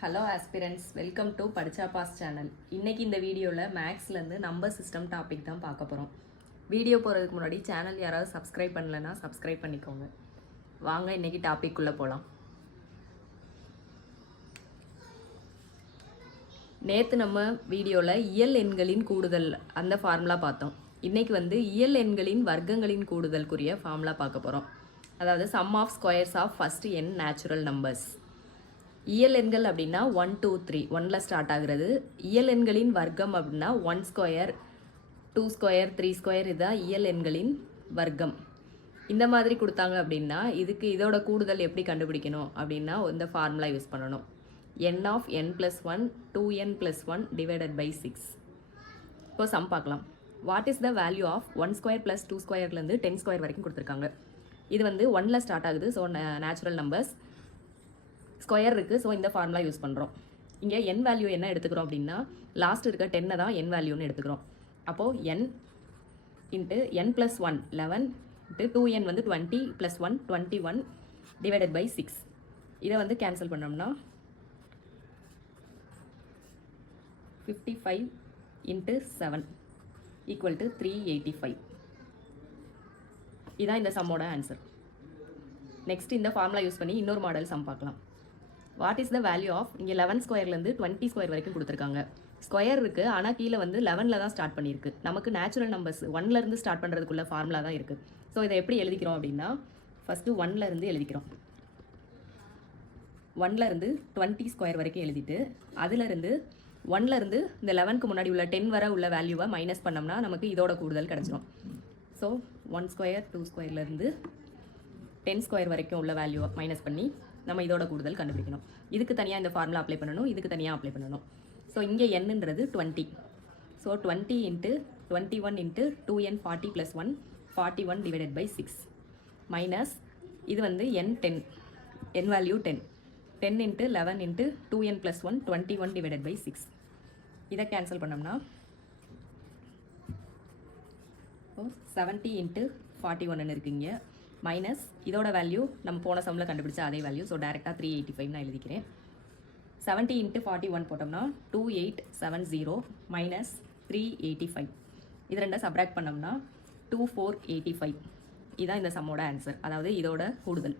Hello aspirants, welcome to படிச்சா pass channel. இன்றைக்கி இந்த வீடியோவில் மேக்ஸ்லேருந்து நம்பர் சிஸ்டம் டாபிக் தான் பார்க்க போகிறோம். வீடியோ போகிறதுக்கு முன்னாடி சேனல் யாராவது சப்ஸ்கிரைப் பண்ணலைன்னா சப்ஸ்கிரைப் பண்ணிக்கோங்க. வாங்க இன்றைக்கி டாபிக்குள்ளே போகலாம். நேற்று நம்ம வீடியோவில் இயல் எண்களின் கூடுதல் அந்த ஃபார்முலா பார்த்தோம். இன்றைக்கி இயல் எண்களின் வர்க்கங்களின் கூடுதலுக்குரிய ஃபார்முலா பார்க்க போகிறோம். அதாவது sum of squares of first n natural numbers. இயல் எண்கள் அப்படின்னா 1 2 3 1ல் ஸ்டார்ட் ஆகுறது. இயல் எண்களின் வர்க்கம் அப்படின்னா 1 ஸ்கொயர் 2 ஸ்கொயர் 3 ஸ்கொயர், இதுதான் இயல் எண்களின் வர்க்கம். இந்த மாதிரி கொடுத்தாங்க அப்படின்னா இதோட கூடுதல் எப்படி கண்டுபிடிக்கணும் அப்படின்னா இந்த ஃபார்முலா யூஸ் பண்ணணும். n of n + 1 2n + 1 divided by 6. இப்போ சம் பார்க்கலாம். What is the value of 1 square + 2 ஸ்கொயர்லேருந்து 10 ஸ்கொயர் வரைக்கும் கொடுத்துருக்காங்க. இது 1ல் ஸ்டார்ட் ஆகுது. ஸோ நேச்சுரல் நம்பர்ஸ் ஸ்கொயர் இருக்குது. ஸோ இந்த ஃபார்முலா யூஸ் பண்ணுறோம். இங்கே n வேல்யூ என்ன எடுத்துக்கிறோம் அப்படின்னா லாஸ்ட் இருக்க 10 தான் n வேல்யூன்னு எடுத்துக்கிறோம். அப்போது n into n + 1 11 into 2n 20 + 1 21 divided by 6. இதை கேன்சல் பண்ணோம்னா 55 இன்ட்டு 7 ஈக்குவல் டு 385. இதான் இந்த சம்மோட ஆன்சர். நெக்ஸ்ட் இந்த ஃபார்முலா யூஸ் பண்ணி இன்னொரு மாடல் சம் பார்க்கலாம். What is the value of இங்கே 11 ஸ்கொயர்லேருந்து 20 ஸ்கொயர் வரைக்கும் கொடுத்துருக்காங்க. ஸ்கொயர் இருக்குது, ஆனால் கீழே 11ல் தான் ஸ்டார்ட் பண்ணியிருக்கு. நமக்கு நேச்சுரல் நம்பர்ஸ் 1லேருந்து ஸ்டார்ட் பண்ணுறதுக்குள்ள ஃபார்முலா தான் இருக்குது. ஸோ இதை எப்படி எழுதிக்கிறோம் அப்படின்னா ஃபஸ்ட்டு 1லேருந்து எழுதிக்கிறோம். 1லேருந்து 20 ஸ்கொயர் வரைக்கும் எழுதிட்டு அதிலிருந்து 1லேருந்து இந்த 11க்கு முன்னாடி உள்ள 10 வரை உள்ள வேல்யூவை மைனஸ் பண்ணோம்னா நமக்கு இதோட கூடுதல் கிடச்சிரும். ஸோ 1 ஸ்கொயர் 2 ஸ்கொயர்லேருந்து 10 ஸ்கொயர் வரைக்கும் உள்ள வேல்யூவை மைனஸ் பண்ணி நம்ம இதோட கூடுதல் கண்டுபிடிக்கணும். இதுக்கு தனியாக இந்த ஃபார்முலா அப்ளை பண்ணணும், இதுக்கு தனியாக அப்ளை பண்ணணும். ஸோ இங்கே என்னன்றது 20. So 20 into 21 into 2n 40 + 1 41 divided by 6 minus இது n 10 n value 10 10 into 11 into 2n + 1 21 divided by 6. இதை கேன்சல் பண்ணோம்னா 70 இன்ட்டு 41 இருக்குங்க. மைனஸ் இதோட வேல்யூ நம்ம போன சம்மில் கண்டுபிடிச்சா அதே வேல்யூ. ஸோ டேரெக்டாக 385 நான் எழுதிக்கிறேன். 70 இன்ட்டு 41 போட்டோம்னா 2870 மைனஸ் 385. இது ரெண்டை சப்ராக்ட் பண்ணோம்னா 2485. இதுதான் இந்த சம்மோட ஆன்சர், அதாவது இதோட கூடுதல்.